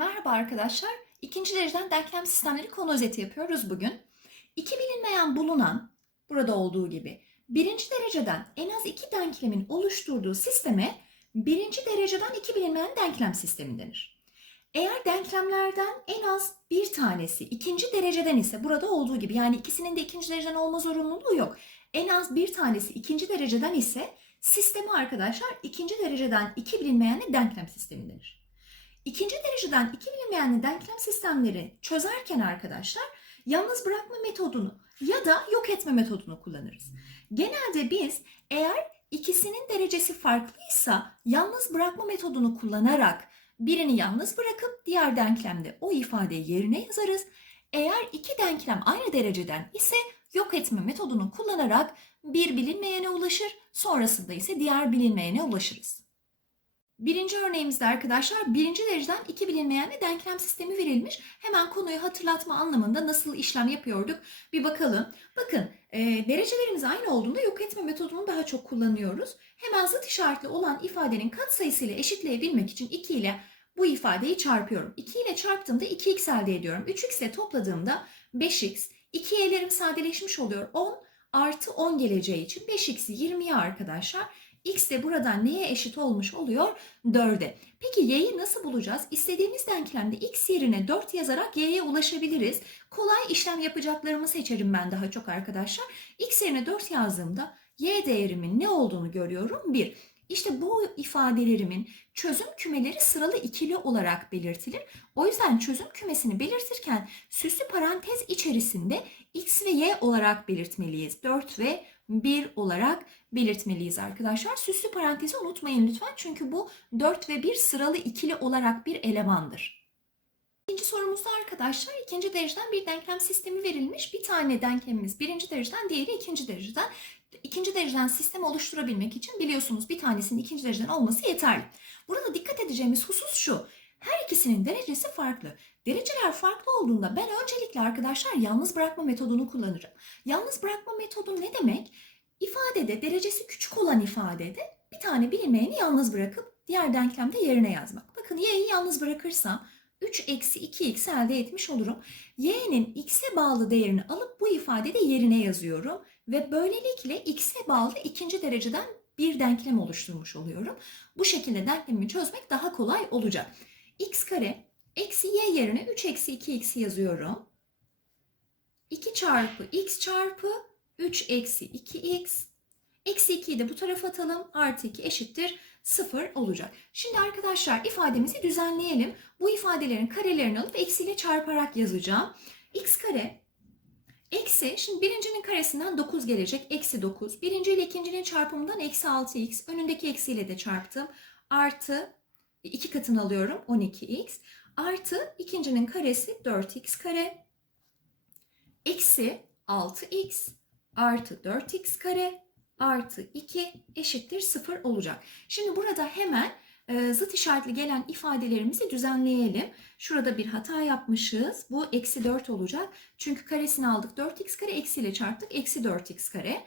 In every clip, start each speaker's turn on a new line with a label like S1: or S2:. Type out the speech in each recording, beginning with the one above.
S1: Merhaba arkadaşlar. İkinci dereceden denklem sistemleri konu özeti yapıyoruz bugün. İki bilinmeyen bulunan, burada olduğu gibi, birinci dereceden en az iki denklemin oluşturduğu sisteme birinci dereceden iki bilinmeyen denklem sistemi denir. Eğer denklemlerden en az bir tanesi ikinci dereceden ise burada olduğu gibi yani ikisinin de ikinci dereceden olma zorunluluğu yok. En az bir tanesi ikinci dereceden ise sistemi arkadaşlar ikinci dereceden iki bilinmeyenli denklem sistemi denir. İkinci dereceden iki bilinmeyenli denklem sistemleri çözerken arkadaşlar yalnız bırakma metodunu ya da yok etme metodunu kullanırız. Genelde biz eğer ikisinin derecesi farklıysa yalnız bırakma metodunu kullanarak birini yalnız bırakıp diğer denklemde o ifadeyi yerine yazarız. Eğer iki denklem aynı dereceden ise yok etme metodunu kullanarak bir bilinmeyene ulaşır, sonrasında ise diğer bilinmeyene ulaşırız. Birinci örneğimizde arkadaşlar birinci dereceden iki bilinmeyenli denklem sistemi verilmiş. Hemen konuyu hatırlatma anlamında nasıl işlem yapıyorduk bir bakalım. Bakın e, derecelerimiz aynı olduğunda yok etme metodunu daha çok kullanıyoruz. Hemen zıt işaretli olan ifadenin katsayısıyla eşitleyebilmek için 2 ile bu ifadeyi çarpıyorum. 2 ile çarptığımda 2x elde ediyorum. 3x ile topladığımda 5x. 2 y'lerim sadeleşmiş oluyor. 10 artı 10 geleceği için 5x'i 20'ye arkadaşlar x de buradan neye eşit olmuş oluyor? 4'e. Peki y'yi nasıl bulacağız? İstediğimiz denklemde x yerine 4 yazarak y'ye ulaşabiliriz. Kolay işlem yapacaklarımı seçerim ben daha çok arkadaşlar. x yerine 4 yazdığımda y değerimin ne olduğunu görüyorum? 1. İşte bu ifadelerimin çözüm kümeleri sıralı ikili olarak belirtilir. O yüzden çözüm kümesini belirtirken süslü parantez içerisinde x ve y olarak belirtmeliyiz. 4 ve 1 olarak belirtmeliyiz arkadaşlar. Süslü parantezi unutmayın lütfen çünkü bu 4 ve 1 sıralı ikili olarak bir elemandır. İkinci sorumuzda arkadaşlar ikinci dereceden bir denklem sistemi verilmiş. Bir tane denklemimiz birinci dereceden, diğeri ikinci dereceden. İkinci dereceden sistem oluşturabilmek için biliyorsunuz bir tanesinin ikinci dereceden olması yeterli. Burada dikkat edeceğimiz husus şu. Her ikisinin derecesi farklı. Dereceler farklı olduğunda ben öncelikle arkadaşlar yalnız bırakma metodunu kullanırım. Yalnız bırakma metodu ne demek? İfadede derecesi küçük olan ifadede bir tane bilinmeyeni yalnız bırakıp diğer denklemde yerine yazmak. Bakın y'yi yalnız bırakırsam 3 eksi 2x elde etmiş olurum. y'nin x'e bağlı değerini alıp bu ifadede yerine yazıyorum. Ve böylelikle x'e bağlı ikinci dereceden bir denklem oluşturmuş oluyorum. Bu şekilde denklemimi çözmek daha kolay olacak. X kare eksi y yerine 3 eksi 2x yazıyorum. 2 çarpı x çarpı 3 eksi 2x. Eksi 2'yi de bu tarafa atalım. Artı 2 eşittir 0 olacak. Şimdi arkadaşlar ifademizi düzenleyelim. Bu ifadelerin karelerini alıp eksiyle çarparak yazacağım. x kare eksi, şimdi birincinin karesinden 9 gelecek. Eksi 9. Birinci ile ikincinin çarpımından eksi 6x. Önündeki eksiyle de çarptım. Artı 2 katını alıyorum 12x. Artı ikincinin karesi 4x kare. Eksi 6x artı 4x kare artı 2 eşittir 0 olacak. Şimdi burada hemen e, zıt işaretli gelen ifadelerimizi düzenleyelim. Şurada bir hata yapmışız. Bu eksi 4 olacak. Çünkü karesini aldık 4x kare eksiyle çarptık. Eksi 4x kare.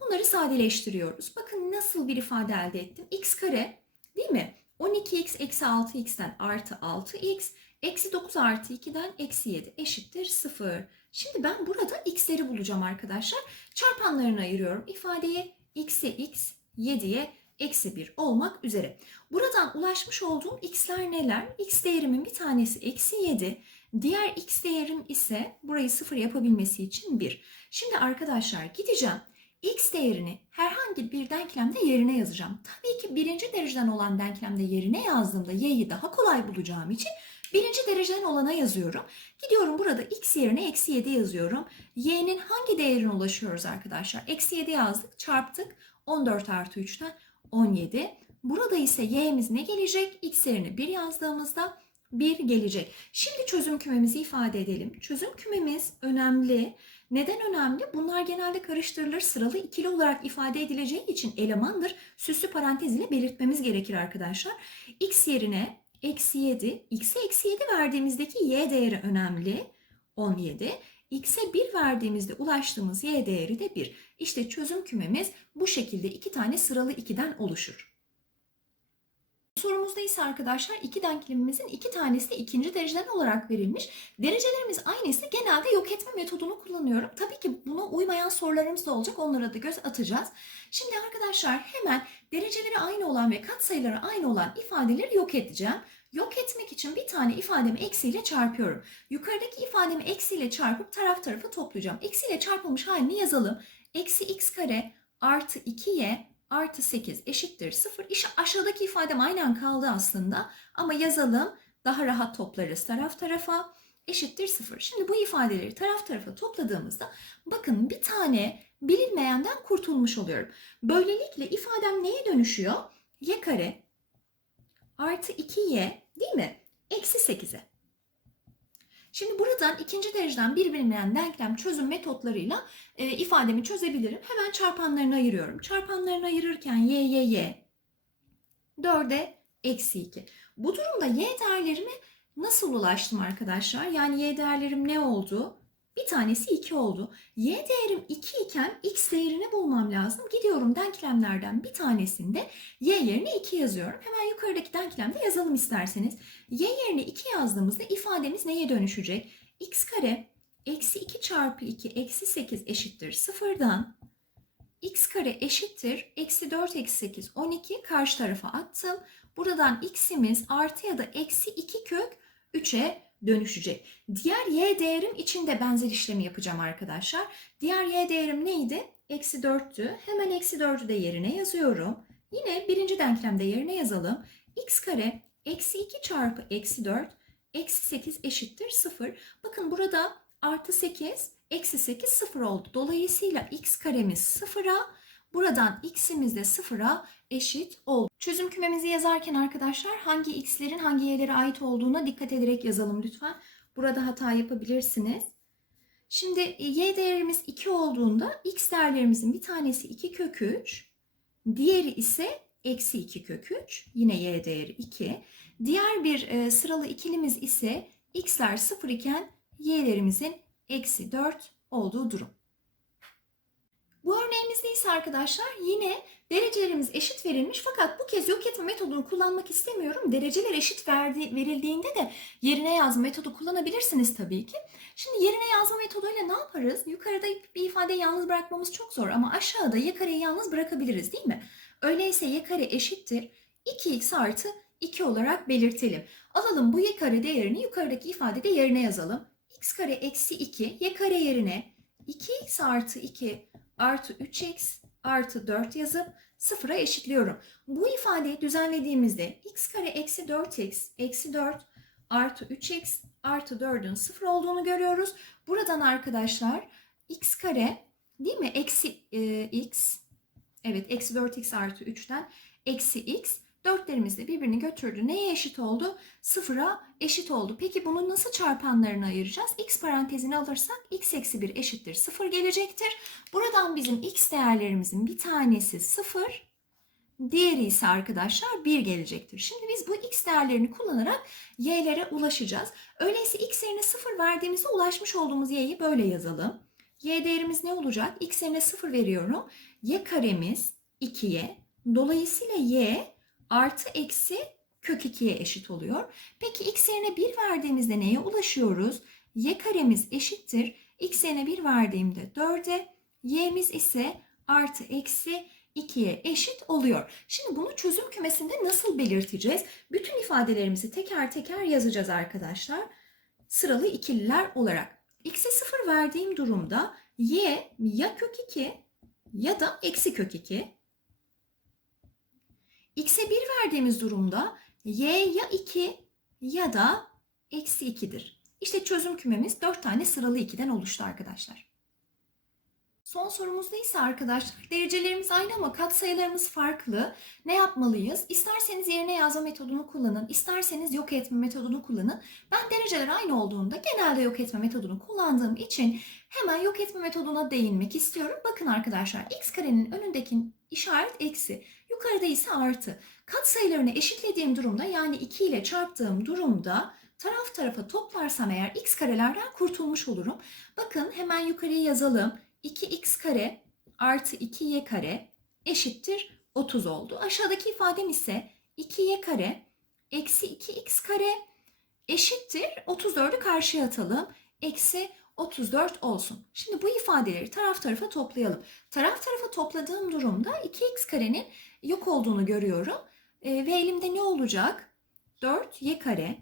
S1: Bunları sadeleştiriyoruz. Bakın nasıl bir ifade elde ettim. x kare değil mi? 12x eksi 6x'ten artı 6x eksi 9 artı 2'den eksi 7 eşittir 0. Şimdi ben burada x'leri bulacağım arkadaşlar. Çarpanlarını ayırıyorum. İfadeye x'e x, 7'ye eksi 1 olmak üzere. Buradan ulaşmış olduğum x'ler neler? x değerimin bir tanesi eksi 7. Diğer x değerim ise burayı 0 yapabilmesi için 1. Şimdi arkadaşlar gideceğim. X değerini herhangi bir denklemde yerine yazacağım. Tabii ki birinci dereceden olan denklemde yerine yazdığımda y'yi daha kolay bulacağım için Birinci dereceden olana yazıyorum. Gidiyorum burada x yerine eksi 7 yazıyorum. y'nin hangi değerine ulaşıyoruz arkadaşlar? Eksi 7 yazdık, çarptık. 14 artı 3'ten 17. Burada ise y'miz ne gelecek? x yerine 1 yazdığımızda 1 gelecek. Şimdi çözüm kümemizi ifade edelim. Çözüm kümemiz önemli. Neden önemli? Bunlar genelde karıştırılır. Sıralı ikili olarak ifade edileceği için elemandır. Süslü parantez ile belirtmemiz gerekir arkadaşlar. x yerine eksi 7. X'e eksi 7 verdiğimizdeki y değeri önemli. 17. X'e 1 verdiğimizde ulaştığımız y değeri de 1. İşte çözüm kümemiz bu şekilde iki tane sıralı ikiden oluşur. Sorumuzda ise arkadaşlar iki denklemimizin iki tanesi de ikinci dereceden olarak verilmiş. Derecelerimiz aynıysa genelde yok etme metodunu kullanıyorum. Tabii ki buna uymayan sorularımız da olacak. Onlara da göz atacağız. Şimdi arkadaşlar hemen dereceleri aynı olan ve katsayıları aynı olan ifadeleri yok edeceğim. Yok etmek için bir tane ifademi eksiyle çarpıyorum. Yukarıdaki ifademi eksiyle çarpıp taraf tarafı toplayacağım. Eksiyle çarpılmış halini yazalım. Eksi x kare artı 2y artı 8 eşittir 0. İşte aşağıdaki ifadem aynen kaldı aslında ama yazalım daha rahat toplarız taraf tarafa eşittir 0. Şimdi bu ifadeleri taraf tarafa topladığımızda bakın bir tane bilinmeyenden kurtulmuş oluyorum. Böylelikle ifadem neye dönüşüyor? y kare artı 2y değil mi? Eksi 8'e. Şimdi buradan ikinci dereceden bir denklem çözüm metotlarıyla e, ifademi çözebilirim. Hemen çarpanlarını ayırıyorum. Çarpanlarını ayırırken y, y, y. 4'e eksi 2. Bu durumda y değerlerime nasıl ulaştım arkadaşlar? Yani y değerlerim ne oldu? Bir tanesi 2 oldu. Y değerim 2 iken x değerini bulmam lazım. Gidiyorum denklemlerden bir tanesinde y yerine 2 yazıyorum. Hemen yukarıdaki denklemde yazalım isterseniz. Y yerine 2 yazdığımızda ifademiz neye dönüşecek? x kare eksi 2 çarpı 2 eksi 8 eşittir sıfırdan x kare eşittir eksi 4 eksi 8 12 karşı tarafa attım. Buradan x'imiz artı ya da eksi 2 kök 3'e dönüşecek. Diğer y değerim için de benzer işlemi yapacağım arkadaşlar. Diğer y değerim neydi? Eksi 4'tü. Hemen eksi 4'ü de yerine yazıyorum. Yine birinci denklemde yerine yazalım. x kare eksi 2 çarpı eksi 4 eksi 8 eşittir 0. Bakın burada artı 8 eksi 8 0 oldu. Dolayısıyla x karemiz 0'a buradan x'imiz de 0'a eşit oldu. Çözüm kümemizi yazarken arkadaşlar hangi x'lerin hangi y'lere ait olduğuna dikkat ederek yazalım lütfen. Burada hata yapabilirsiniz. Şimdi e, y değerimiz 2 olduğunda x değerlerimizin bir tanesi 2 kök 3, diğeri ise eksi 2 kök 3. Yine y değeri 2. Diğer bir e, sıralı ikilimiz ise x'ler 0 iken y'lerimizin eksi 4 olduğu durum. Bu örneğimizde ise arkadaşlar yine derecelerimiz eşit verilmiş fakat bu kez yok etme metodunu kullanmak istemiyorum. Dereceler eşit verdi, verildiğinde de yerine yazma metodu kullanabilirsiniz tabii ki. Şimdi yerine yazma metoduyla ne yaparız? Yukarıda bir ifadeyi yalnız bırakmamız çok zor ama aşağıda y kareyi yalnız bırakabiliriz değil mi? Öyleyse y kare eşittir 2x artı 2 olarak belirtelim. Alalım bu y kare değerini yukarıdaki ifadede yerine yazalım. x kare eksi 2 y kare yerine 2x artı 2 artı 3x artı 4 yazıp sıfıra eşitliyorum. Bu ifadeyi düzenlediğimizde x kare eksi 4x eksi 4 artı 3x artı 4'ün sıfır olduğunu görüyoruz. Buradan arkadaşlar x kare değil mi? Eksi e, x evet eksi 4x artı 3'ten eksi x Dörtlerimiz de birbirini götürdü. Neye eşit oldu? Sıfıra eşit oldu. Peki bunu nasıl çarpanlarına ayıracağız? X parantezini alırsak x eksi 1 eşittir 0 gelecektir. Buradan bizim x değerlerimizin bir tanesi 0, diğeri ise arkadaşlar 1 gelecektir. Şimdi biz bu x değerlerini kullanarak y'lere ulaşacağız. Öyleyse x yerine 0 verdiğimizde ulaşmış olduğumuz y'yi böyle yazalım. y değerimiz ne olacak? x yerine 0 veriyorum. y karemiz 2y. Dolayısıyla y artı eksi kök 2'ye eşit oluyor. Peki x yerine 1 verdiğimizde neye ulaşıyoruz? y karemiz eşittir. x yerine 1 verdiğimde 4'e, y'miz ise artı eksi 2'ye eşit oluyor. Şimdi bunu çözüm kümesinde nasıl belirteceğiz? Bütün ifadelerimizi teker teker yazacağız arkadaşlar. Sıralı ikililer olarak. x'e 0 verdiğim durumda y ya kök 2 ya da eksi kök 2 x'e 1 verdiğimiz durumda y ya 2 ya da eksi 2'dir. İşte çözüm kümemiz 4 tane sıralı 2'den oluştu arkadaşlar. Son sorumuzda ise arkadaşlar derecelerimiz aynı ama katsayılarımız farklı. Ne yapmalıyız? İsterseniz yerine yazma metodunu kullanın, isterseniz yok etme metodunu kullanın. Ben dereceler aynı olduğunda genelde yok etme metodunu kullandığım için hemen yok etme metoduna değinmek istiyorum. Bakın arkadaşlar x karenin önündeki işaret eksi. Yukarıda ise artı. Katsayılarını eşitlediğim durumda yani 2 ile çarptığım durumda taraf tarafa toplarsam eğer x karelerden kurtulmuş olurum. Bakın hemen yukarıya yazalım. 2x kare artı 2y kare eşittir 30 oldu. Aşağıdaki ifadem ise 2y kare eksi 2x kare eşittir 34'ü karşıya atalım. Eksi 34 olsun. Şimdi bu ifadeleri taraf tarafa toplayalım. Taraf tarafa topladığım durumda 2x karenin yok olduğunu görüyorum. E, ve elimde ne olacak? 4y kare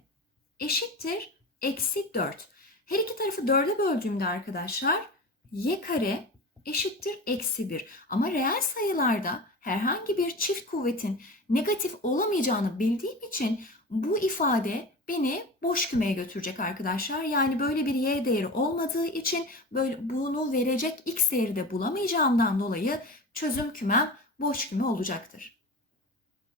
S1: eşittir eksi 4. Her iki tarafı 4'e böldüğümde arkadaşlar y kare eşittir eksi 1. Ama reel sayılarda herhangi bir çift kuvvetin negatif olamayacağını bildiğim için bu ifade beni boş kümeye götürecek arkadaşlar. Yani böyle bir y değeri olmadığı için böyle bunu verecek x değeri de bulamayacağımdan dolayı çözüm kümem boş küme olacaktır.